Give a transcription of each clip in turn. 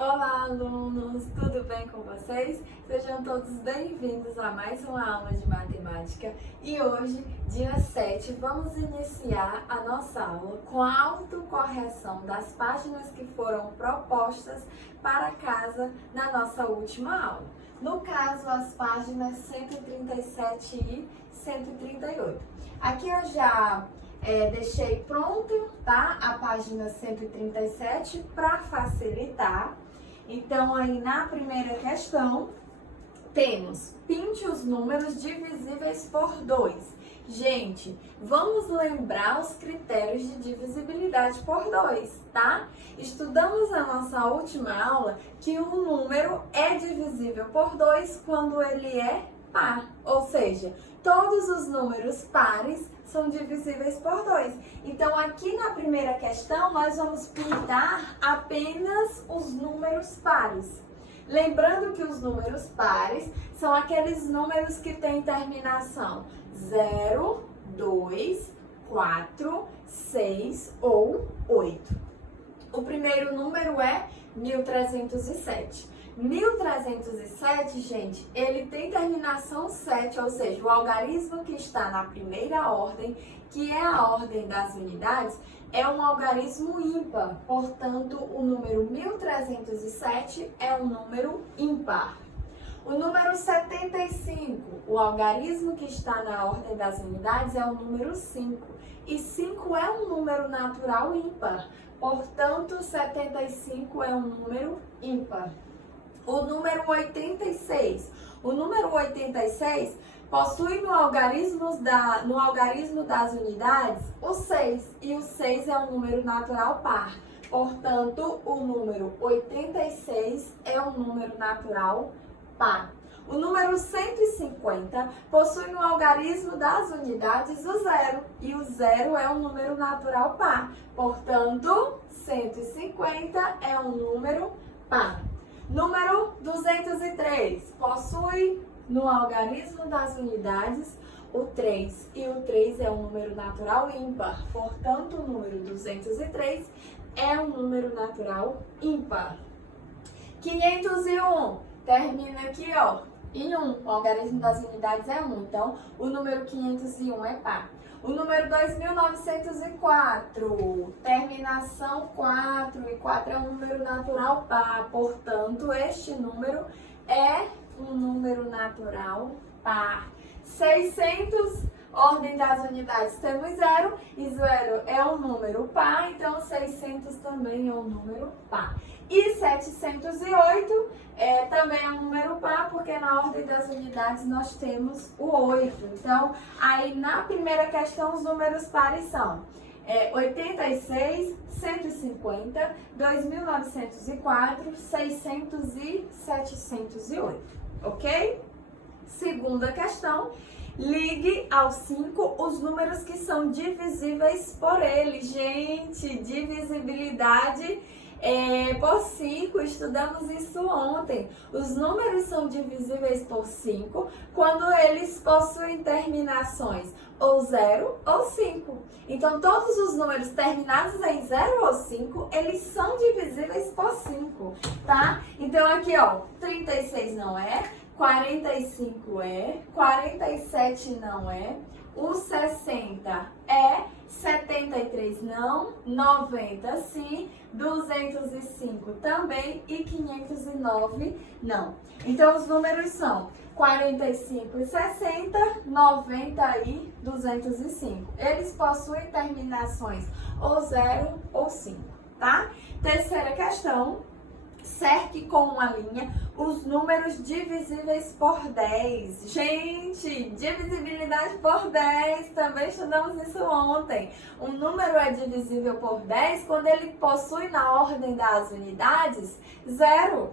Olá, alunos! Tudo bem com vocês? Sejam todos bem-vindos a mais uma aula de matemática e hoje, dia 7, vamos iniciar a nossa aula com a autocorreção das páginas que foram propostas para casa na nossa última aula. No caso, as páginas 137 e 138. Aqui eu já deixei pronto, tá? A página 137 para facilitar. Então, aí na primeira questão, temos pinte os números divisíveis por 2. Gente, vamos lembrar os critérios de divisibilidade por 2, tá? Estudamos na nossa última aula que um número é divisível por 2 quando ele é par, ou seja, todos os números pares são divisíveis por 2. Então, aqui na primeira questão, nós vamos pintar apenas os números pares. Lembrando que os números pares são aqueles números que têm terminação 0, 2, 4, 6 ou 8. O primeiro número é 1307. 1307, gente, ele tem terminação 7, ou seja, o algarismo que está na primeira ordem, que é a ordem das unidades, é um algarismo ímpar. Portanto, o número 1307 é um número ímpar. O número 75, o algarismo que está na ordem das unidades é o número 5. E 5 é um número natural ímpar. Portanto, 75 é um número ímpar. O número 86. O número 86 possui no algarismo das unidades o 6. E o 6 é um número natural par. Portanto, o número 86 é um número natural par. O número 150 possui no algarismo das unidades o 0. E o 0 é um número natural par. Portanto, 150 é um número par. Número 203 possui no algarismo das unidades o 3. E o 3 é um número natural ímpar. Portanto, o número 203 é um número natural ímpar. 501 termina aqui, ó, em 1. O algarismo das unidades é 1. Então, o número 501 é par. O número 2904, terminação 4, e 4 é um número natural par, portanto, este número é um número natural par. 600, ordem das unidades, temos 0, e 0 é um número par, então 600 também é um número par. E 708 também é um número par, porque na ordem das unidades nós temos o 8. Então, aí na primeira questão, os números pares são 86, 150, 2904, 600 e 708, ok? Segunda questão. Ligue aos 5 os números que são divisíveis por ele. Gente, divisibilidade por 5, estudamos isso ontem. Os números são divisíveis por 5 quando eles possuem terminações ou 0 ou 5. Então, todos os números terminados em 0 ou 5, eles são divisíveis por 5, tá? Então, aqui, ó, 36 não é, 45 é, 47 não é, o 60 é, 73 não, 90 sim, 205 também e 509 não. Então, os números são 45 e 60, 90 e 205. Eles possuem terminações ou 0 ou 5, tá? Terceira questão. Cerque com uma linha os números divisíveis por 10. Gente, divisibilidade por 10, também estudamos isso ontem. Um número é divisível por 10 quando ele possui na ordem das unidades 0.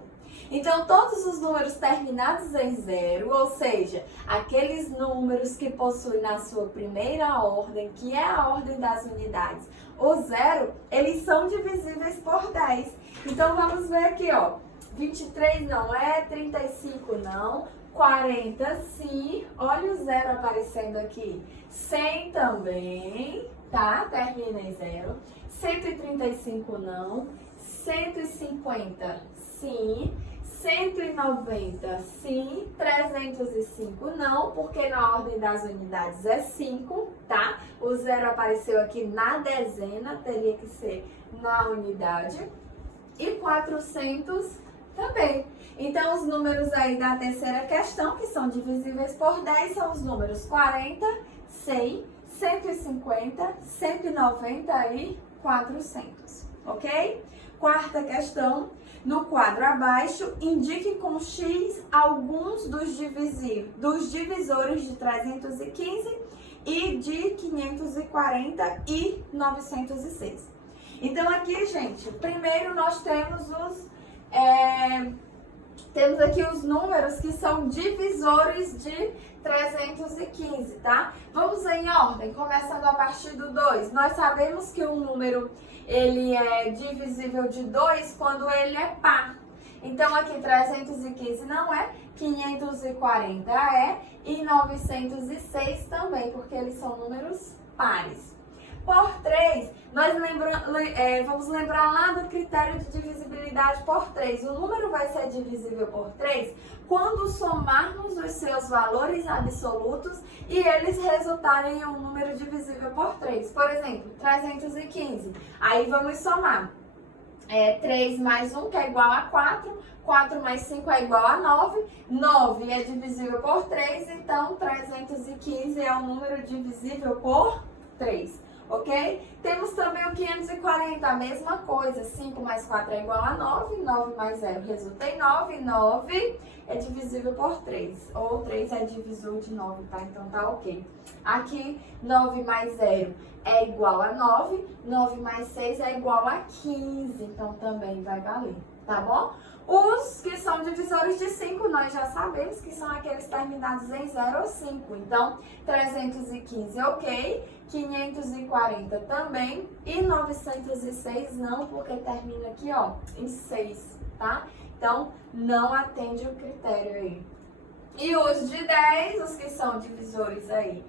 Então, todos os números terminados em 0, ou seja, aqueles números que possuem na sua primeira ordem, que é a ordem das unidades, o 0, eles são divisíveis por 10. Então, vamos ver aqui, ó. 23 não é, 35 não, 40 sim, olha o 0 aparecendo aqui. 100 também, tá? Termina em 0. 135 não, 150, sim. 190, sim. 305, não, porque na ordem das unidades é 5, tá? O zero apareceu aqui na dezena, teria que ser na unidade. E 400 também. Então, os números aí da terceira questão, que são divisíveis por 10, são os números 40, 100, 150, 190 e 400, ok? Quarta questão, no quadro abaixo, indique com X alguns dos divisores de 315 e de 540 e 906. Então, aqui, gente, primeiro nós temos temos aqui os números que são divisores de 315, tá? Vamos em ordem, começando a partir do 2. Nós sabemos que um número, ele é divisível de 2 quando ele é par. Então, aqui 315 não é, 540 é e 906 também, porque eles são números pares. Por 3, nós vamos lembrar lá do critério de divisibilidade por 3. O número vai ser divisível por 3 quando somarmos os seus valores absolutos e eles resultarem em um número divisível por 3. Por exemplo, 315. Aí vamos somar. 3 mais 1, que é igual a 4. 4 mais 5 é igual a 9. 9 é divisível por 3, então 315 é um número divisível por 3. Ok? Temos também o 540, a mesma coisa. 5 mais 4 é igual a 9. 9 mais 0 resulta em 9. 9 é divisível por 3. Ou 3 é divisor de 9, tá? Então tá ok. Aqui, 9 mais 0 é igual a 9. 9 mais 6 é igual a 15. Então também vai valer, tá bom? Os que são divisores de 5, nós já sabemos que são aqueles terminados em 0 ou 5. Então, 315 ok, 540 também e 906 não, porque termina aqui, ó, em 6, tá? Então, não atende o critério aí. E os de 10, os que são divisores aí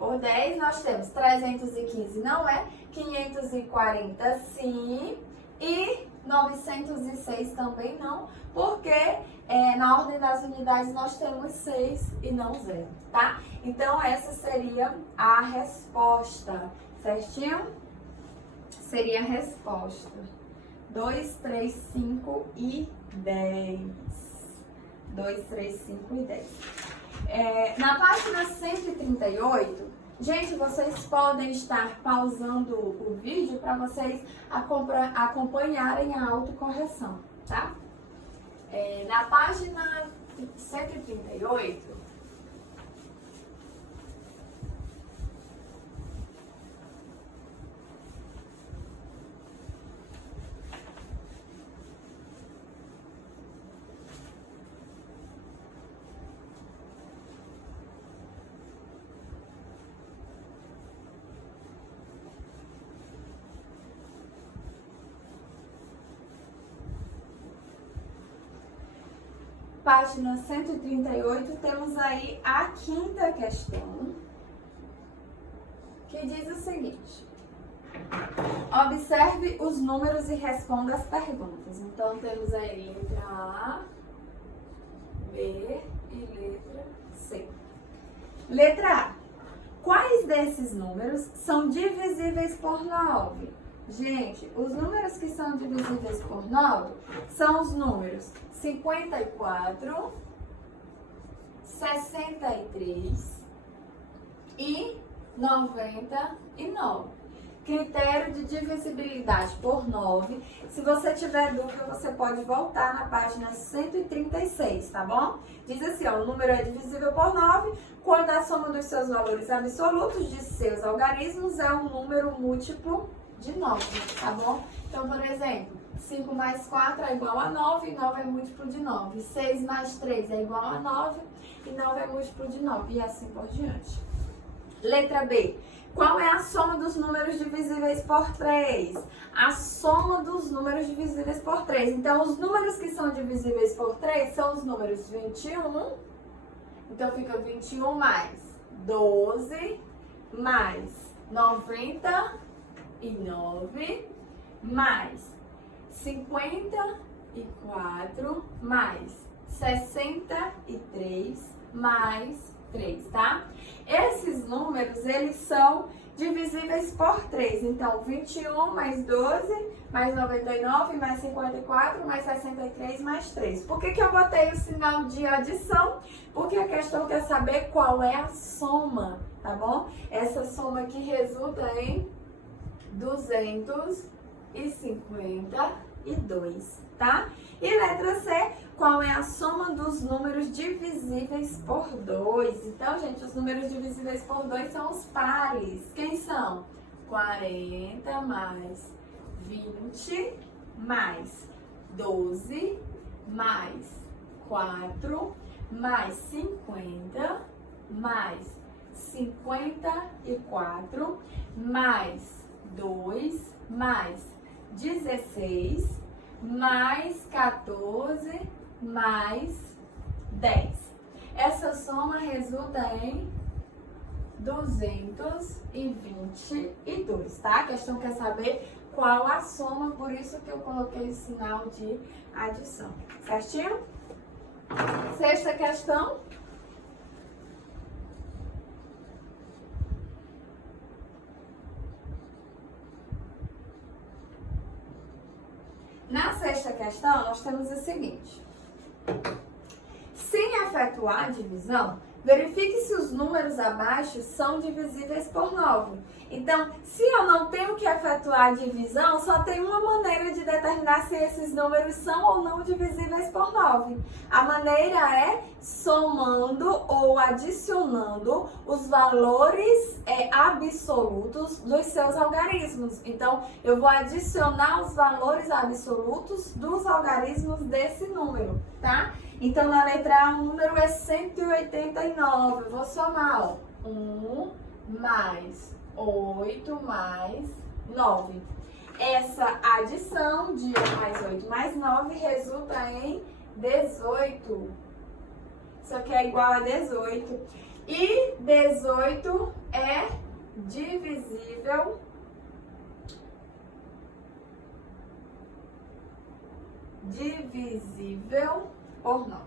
por 10, nós temos 315 não é, 540 sim e 906 também não, porque na ordem das unidades nós temos 6 e não 0, tá? Então, essa seria a resposta, certinho? Seria a resposta. 2, 3, 5 e 10. 2, 3, 5 e 10. Na página 138, gente, vocês podem estar pausando o vídeo para vocês acompanharem a autocorreção, tá? Na página 138, página 138, temos aí a quinta questão, que diz o seguinte: observe os números e responda as perguntas. Então, temos aí letra A, B e letra C. Letra A. Quais desses números são divisíveis por 9? Gente, os números que são divisíveis por 9 são os números 54, 63 e 99. Critério de divisibilidade por 9. Se você tiver dúvida, você pode voltar na página 136, tá bom? Diz assim, ó, o número é divisível por 9 quando a soma dos seus valores absolutos de seus algarismos é um número múltiplo de 9, tá bom? Então, por exemplo, 5 mais 4 é igual a 9, 9 é múltiplo de 9. 6 mais 3 é igual a 9, e 9 é múltiplo de 9, e assim por diante. Letra B. Qual é a soma dos números divisíveis por 3? A soma dos números divisíveis por 3. Então, os números que são divisíveis por 3 são os números 21. Então, fica 21 mais 12 mais 99 mais 54 mais 63 mais 3, tá? Esses números, eles são divisíveis por 3. Então, 21 mais 12, mais 99, mais 54, mais 63, mais 3. Por que eu botei o sinal de adição? Porque a questão quer saber qual é a soma, tá bom? Essa soma aqui resulta em 252, tá? E letra C, qual é a soma dos números divisíveis por 2? Então, gente, os números divisíveis por 2 são os pares. Quem são? 40 mais 20 mais 12 mais 4 mais 50 mais 54 mais 2 mais 16 mais 14 mais 10. Essa soma resulta em 222, tá? A questão quer saber qual a soma, por isso que eu coloquei o sinal de adição. Certinho? Sexta questão. Na sexta questão, nós temos o seguinte. Sem efetuar a divisão, verifique se os números abaixo são divisíveis por 9. Então, se eu não tenho que efetuar a divisão, só tem uma maneira de determinar se esses números são ou não divisíveis por 9. A maneira é somando ou adicionando os valores absolutos dos seus algarismos. Então, eu vou adicionar os valores absolutos dos algarismos desse número, tá? Então, na letra A, o número é 189. Eu vou somar, ó. 1 mais 8 mais 9. Essa adição de 1 mais 8 mais 9 resulta em 18. Isso aqui é igual a 18. E 18 é divisível por 9.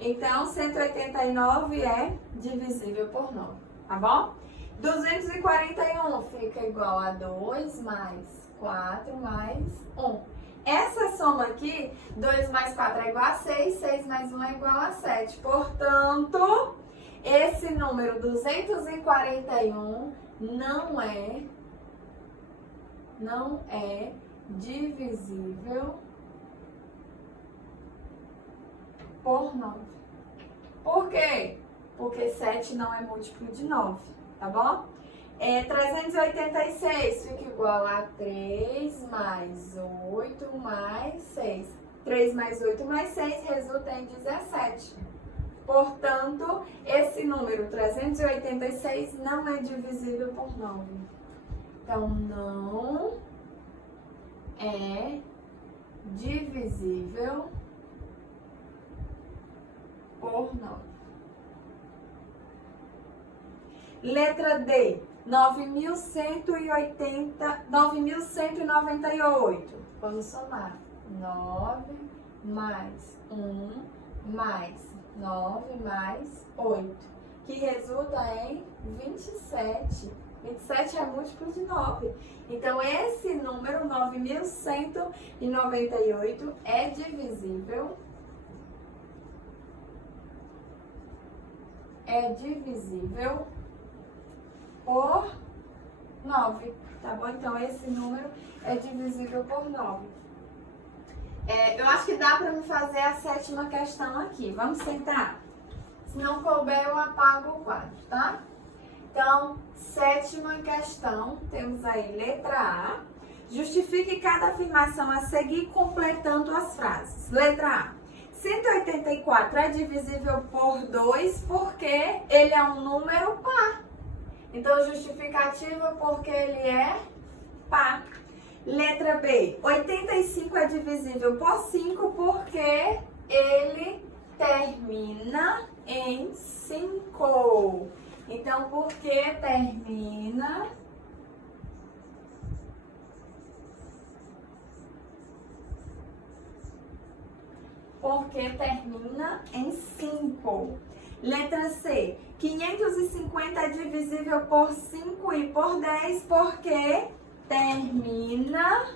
Então, 189 é divisível por 9, tá bom? 241 fica igual a 2 mais 4 mais 1. Essa soma aqui, 2 mais 4 é igual a 6, 6 mais 1 é igual a 7. Portanto, esse número 241 não é divisível por 9. Por quê? Porque 7 não é múltiplo de 9, tá bom? 386 fica igual a 3 mais 8 mais 6. 3 mais 8 mais 6 resulta em 17. Portanto, esse número 386 não é divisível por 9. Então, não é divisível por 9. Letra D, 9.198. Vamos somar. 9 mais 1 mais 9 mais 8, que resulta em 27. 27 é múltiplo de 9. Então, esse número, 9.198, é divisível por 9, tá bom? Então, esse número é divisível por 9. Eu acho que dá para me fazer a sétima questão aqui. Vamos tentar? Se não couber, eu apago o quadro, tá? Então, sétima questão, temos aí letra A. Justifique cada afirmação a seguir completando as frases. Letra A. 184 é divisível por 2 porque ele é um número par. Então, justificativa porque ele é par. Letra B. 85 é divisível por 5 porque ele termina em 5. Então, porque termina porque termina em 5. Letra C, 550 é divisível por 5 e por 10, porque termina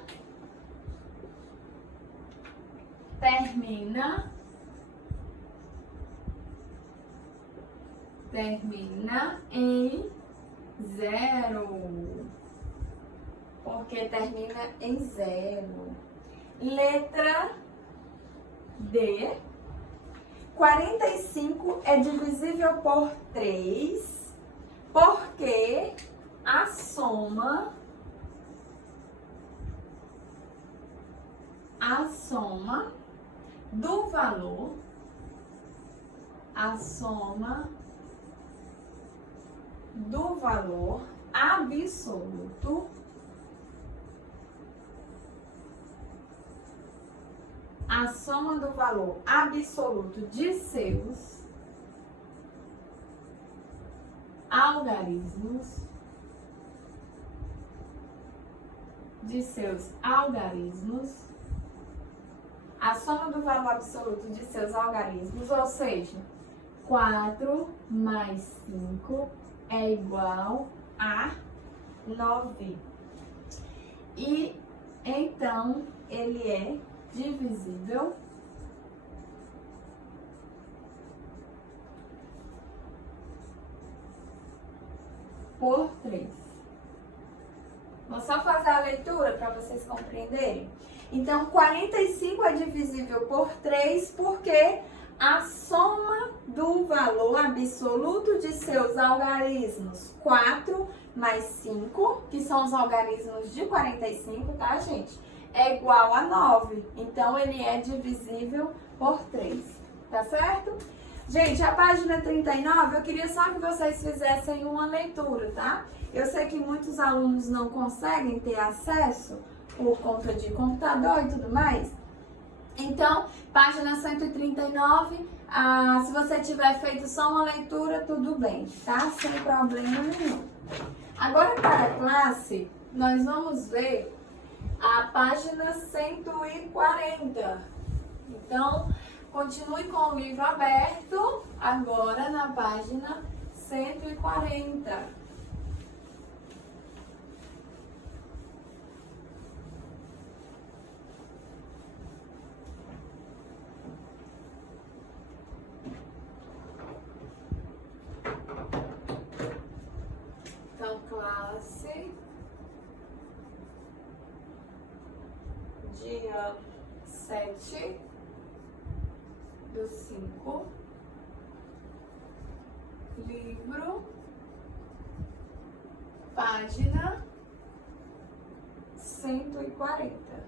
em 0. Porque termina em 0. Letra D. 45 é divisível por 3, porque a soma do valor, absoluto de seus algarismos, a soma do valor absoluto de seus algarismos, ou seja, 4 mais 5 é igual a 9. E então ele é divisível por 3. Vou só fazer a leitura para vocês compreenderem. Então, 45 é divisível por 3 porque a soma do valor absoluto de seus algarismos, 4 mais 5, que são os algarismos de 45, tá, gente? É igual a 9. Então, ele é divisível por 3, tá certo? Gente, a página 39, eu queria só que vocês fizessem uma leitura, tá? Eu sei que muitos alunos não conseguem ter acesso por conta de computador e tudo mais. Então, página 139, se você tiver feito só uma leitura, tudo bem, tá? Sem problema nenhum. Agora, para a classe, nós vamos ver a página 140. Então, continue com o livro aberto, agora na página 140. Então, classe, dia 7/5, livro, página 140.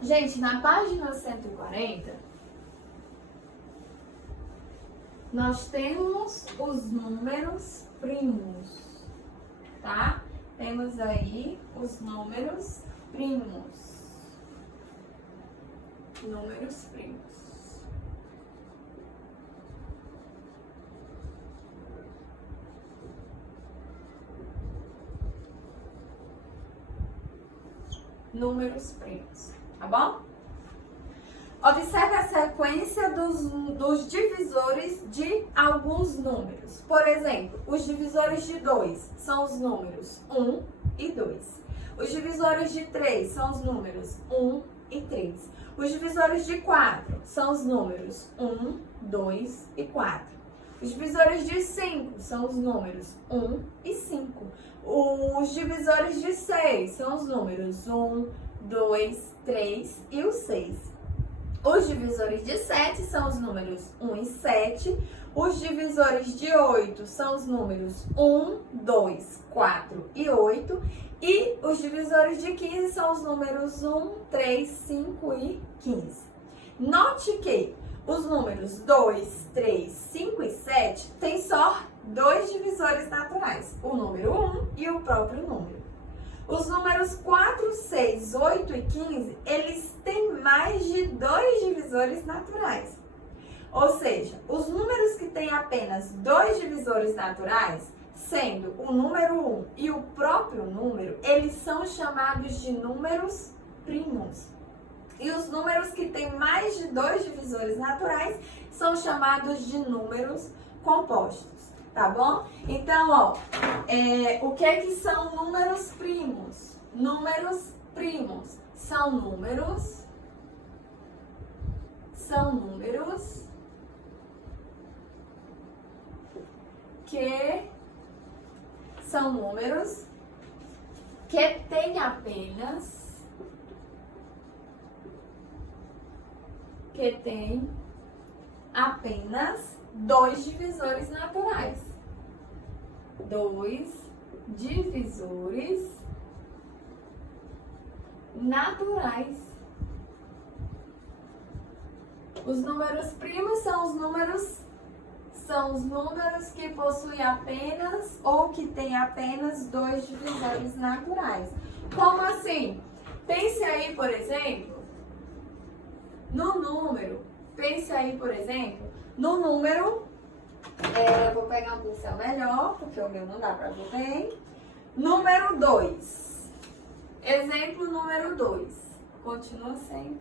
Gente, na página 140, nós temos os números primos, tá? Temos aí os números primos. Números primos. Números primos, tá bom? Observe a sequência dos divisores de alguns números. Por exemplo, os divisores de 2 são os números 1 e 2. Os divisores de 3 são os números 1 e 3. Os divisores de 4 são os números 1, 2 e 4. Os divisores de 5 são os números 1 e 5. Os divisores de 6 são os números 1, 2, 3 e o 6. Os divisores de 7 são os números 1 e 7. Os divisores de 8 são os números 1, 2, 4 e 8. E os divisores de 15 são os números 1, 3, 5 e 15. Note que os números 2, 3, 5 e 7 têm só dois divisores naturais, o número 1 e o próprio número. Os números 4, 6, 8 e 15, eles têm mais de dois divisores naturais. Ou seja, os números que têm apenas dois divisores naturais sendo o número 1 e o próprio número, eles são chamados de números primos. E os números que têm mais de 2 divisores naturais são chamados de números compostos, tá bom? Então, ó, o que são números primos? Números primos são números que têm apenas 2 divisores naturais. 2 divisores naturais. Os números primos são os números que possuem apenas ou que têm apenas 2 divisores naturais. Como assim? Pense aí, por exemplo, no número. Vou pegar um pincel melhor, porque o meu não dá pra ver bem. Número 2. Exemplo número 2. Continua sem.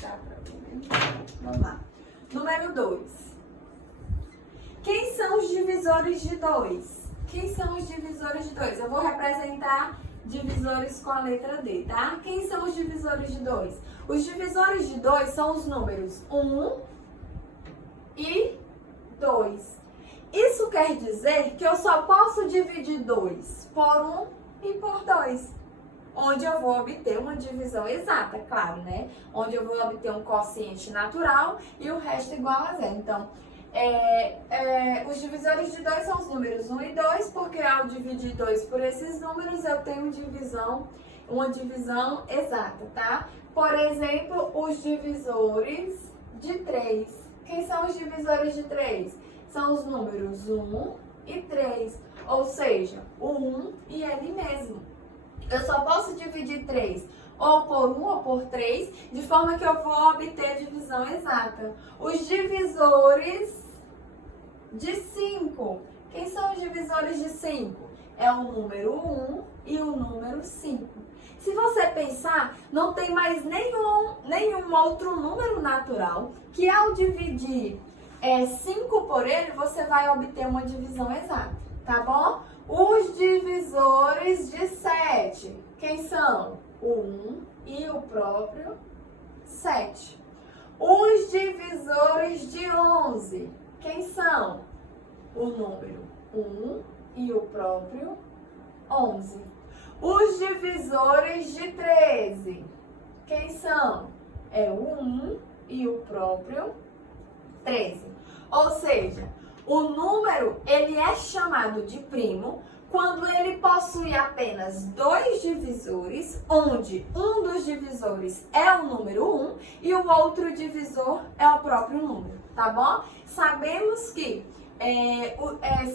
Dá pra ver. Vamos lá. Número 2. Quem são os divisores de 2? Eu vou representar divisores com a letra D, tá? Quem são os divisores de 2? Os divisores de 2 são os números 1 e 2. Isso quer dizer que eu só posso dividir 2 por 1 e por 2. Onde eu vou obter uma divisão exata, claro, né? Onde eu vou obter um quociente natural e o resto igual a zero. Então, os divisores de 2 são os números 1 e 2, porque ao dividir 2 por esses números, eu tenho uma divisão exata, tá? Por exemplo, os divisores de 3. Quem são os divisores de 3? São os números 1 e 3, ou seja, o 1 e ele mesmo. Eu só posso dividir 3 ou por 1 ou por 3, de forma que eu vou obter a divisão exata. Os divisores de 5. Quem são os divisores de 5? É o número 1 e o número 5. Se você pensar, não tem mais nenhum outro número natural que ao dividir 5 por ele, você vai obter uma divisão exata, tá bom? Os divisores de 7, quem são? O 1 e o próprio 7. Os divisores de 11, quem são? O número 1 e o próprio 11. Os divisores de 13, quem são? É o 1 e o próprio 13. Ou seja, o número ele é chamado de primo quando ele possui apenas 2 divisores, onde um dos divisores é o número 1 e o outro divisor é o próprio número, tá bom? Sabemos que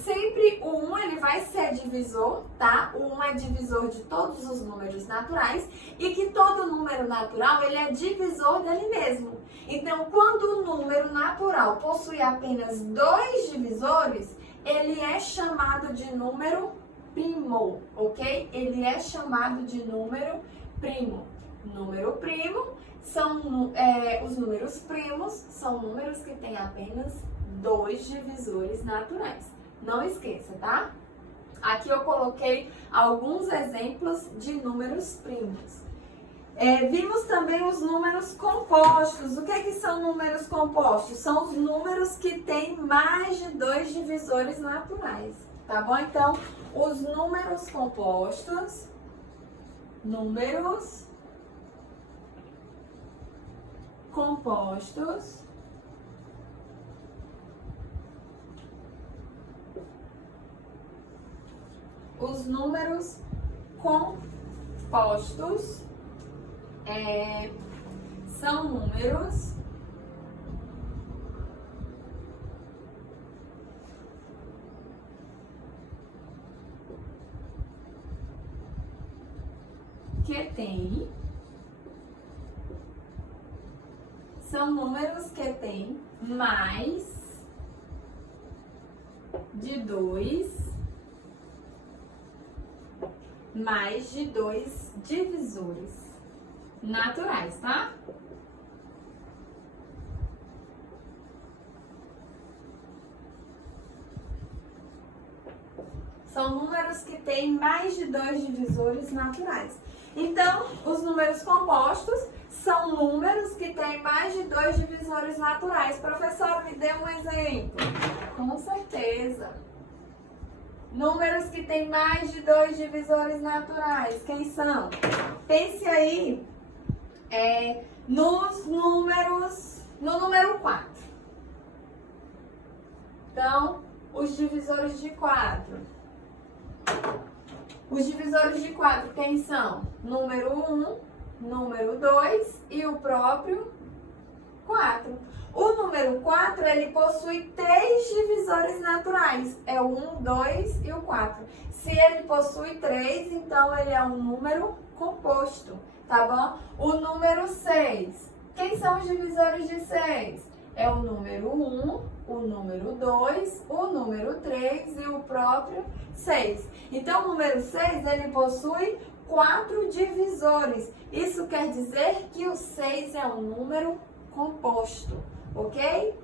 sempre o 1 ele vai ser divisor, tá? O 1 é divisor de todos os números naturais e que todo número natural ele é divisor dele mesmo. Então, quando o número natural possui apenas 2 divisores, ele é chamado de número primo, ok? Ele é chamado de número primo. Número primo são os números primos, são números que têm apenas 2 divisores naturais. Não esqueça, tá? Aqui eu coloquei alguns exemplos de números primos. Vimos também os números compostos. O que são números compostos? São os números que têm mais de 2 divisores naturais, tá bom? Então, os números compostos, os números compostos são números que têm mais de 2 mais de 2 divisores naturais, tá? São números que têm mais de 2 divisores naturais. Então, os números compostos são números que têm mais de 2 divisores naturais. Professora, me dê um exemplo. Com certeza. Números que têm mais de 2 divisores naturais. Quem são? Pense aí no número 4. Então, os divisores de 4. Os divisores de 4, quem são? Número 1, número 2 e o próprio 4. O número 4, ele possui 3 divisores naturais. É o 1, 2 e o 4. Se ele possui 3, então ele é um número composto, tá bom? O número 6. Quem são os divisores de 6? É o número 1, o número 2, o número 3 e o próprio 6. Então, o número 6, ele possui 4 divisores. Isso quer dizer que o 6 é um número composto, ok?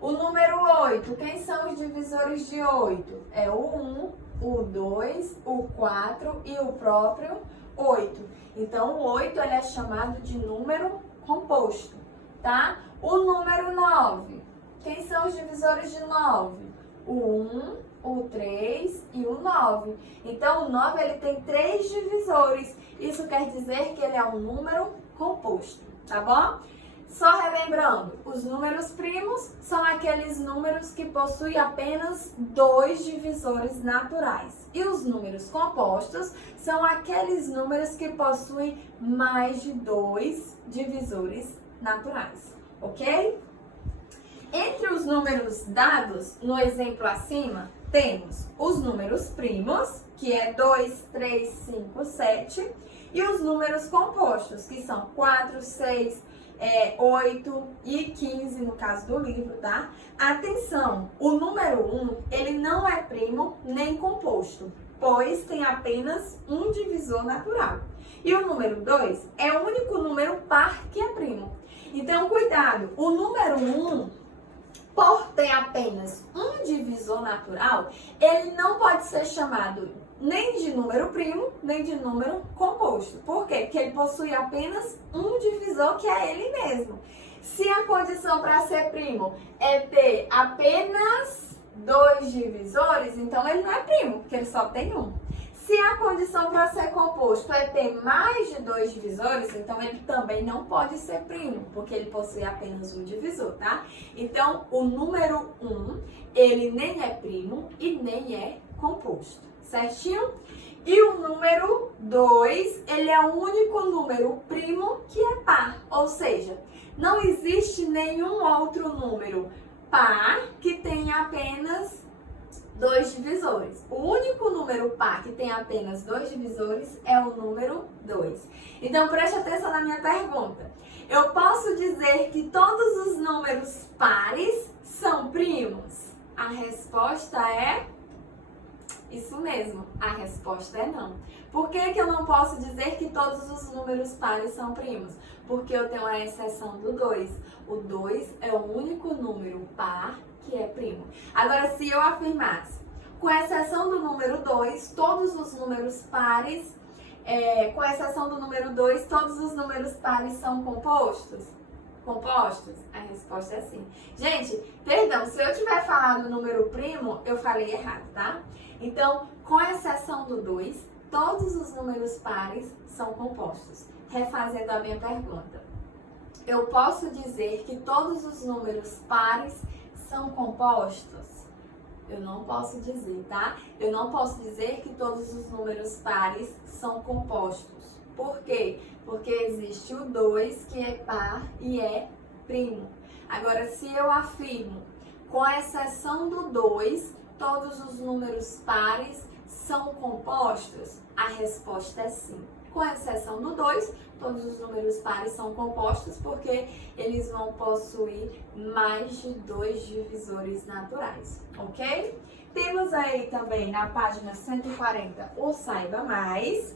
O número 8, quem são os divisores de 8? É o 1, o 2, o 4 e o próprio 8. Então, o 8 ele é chamado de número composto, tá? O número 9, quem são os divisores de 9? O 1, o 3 e o 9. Então, o 9 ele tem 3 divisores. Isso quer dizer que ele é um número composto, tá bom? Só relembrando, os números primos são aqueles números que possuem apenas 2 divisores naturais. E os números compostos são aqueles números que possuem mais de 2 divisores naturais, ok? Entre os números dados no exemplo acima, temos os números primos, que é 2, 3, 5, 7, e os números compostos, que são 4, 6, 8 e 15 no caso do livro, tá? Atenção, o número 1, ele não é primo nem composto, pois tem apenas um divisor natural. E o número 2 é o único número par que é primo. Então, cuidado, o número 1, por ter apenas um divisor natural, ele não pode ser chamado nem de número primo, nem de número composto. Por quê? Porque ele possui apenas um divisor, que é ele mesmo. Se a condição para ser primo é ter apenas 2 divisores, então ele não é primo, porque ele só tem um. Se a condição para ser composto é ter mais de 2 divisores, então ele também não pode ser primo, porque ele possui apenas um divisor, tá? Então, o número 1, ele nem é primo e nem é composto, certinho? E o número 2, ele é o único número primo que é par, ou seja, não existe nenhum outro número par que tenha apenas 2 divisores. O único número par que tem apenas 2 divisores é o número 2. Então, preste atenção na minha pergunta. Eu posso dizer que todos os números pares são primos? A resposta é isso mesmo. A resposta é não. Por que eu não posso dizer que todos os números pares são primos? Porque eu tenho a exceção do 2. O 2 é o único número par que é primo. Agora, se eu afirmasse, com exceção do número 2, todos os números pares, com exceção do número 2, todos os números pares são compostos? Compostos? A resposta é sim. Gente, perdão, se eu tiver falado número primo, eu falei errado, tá? Então, com exceção do 2, todos os números pares são compostos. Refazendo a minha pergunta. Eu posso dizer que todos os números pares são compostos? Eu não posso dizer, tá? Eu não posso dizer que todos os números pares são compostos. Por quê? Porque existe o 2 que é par e é primo. Agora, se eu afirmo, com exceção do 2, todos os números pares são compostos, a resposta é sim. com exceção do 2, todos os números pares são compostos porque eles vão possuir mais de 2 divisores naturais, ok? Temos aí também na página 140 o Saiba Mais,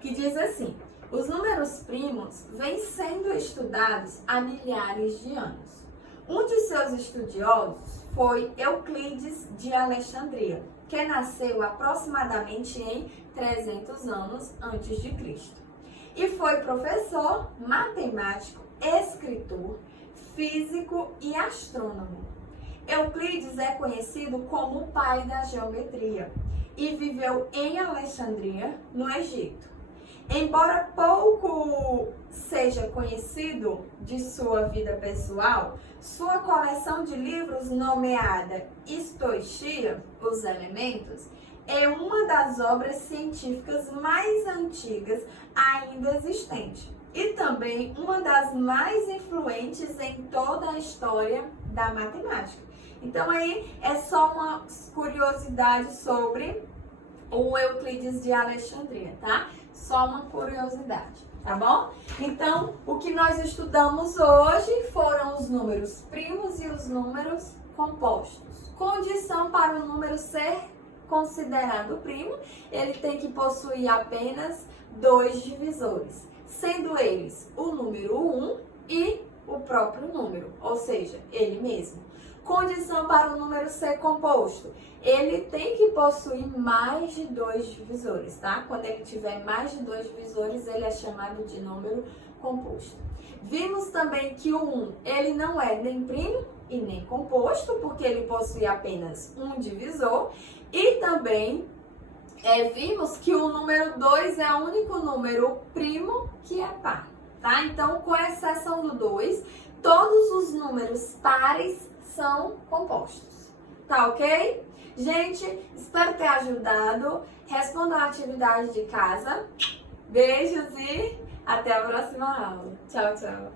que diz assim: os números primos vêm sendo estudados há milhares de anos. Um de seus estudiosos foi Euclides de Alexandria, que nasceu aproximadamente em 300 anos antes de Cristo. E foi professor, matemático, escritor, físico e astrônomo. Euclides é conhecido como o pai da geometria e viveu em Alexandria, no Egito. Embora pouco seja conhecido de sua vida pessoal, sua coleção de livros nomeada Stoichia, os Elementos, é uma das obras científicas mais antigas ainda existente e também uma das mais influentes em toda a história da matemática. Então aí é só uma curiosidade sobre o Euclides de Alexandria, tá? Só uma curiosidade, tá bom? Então, o que nós estudamos hoje foram os números primos e os números compostos. Condição para o número ser considerado primo, ele tem que possuir apenas 2 divisores, sendo eles o número 1 e o próprio número, ou seja, ele mesmo. Condição para o número ser composto, ele tem que possuir mais de 2 divisores, tá? Quando ele tiver mais de 2 divisores, ele é chamado de número composto. Vimos também que o 1, ele não é nem primo e nem composto, porque ele possui apenas um divisor. E também vimos que o número 2 é o único número primo que é par, tá? Então, com exceção do 2, todos os números pares são compostos, tá ok? Gente, espero ter ajudado. Respondam a atividade de casa. Beijos e até a próxima aula. Tchau, tchau.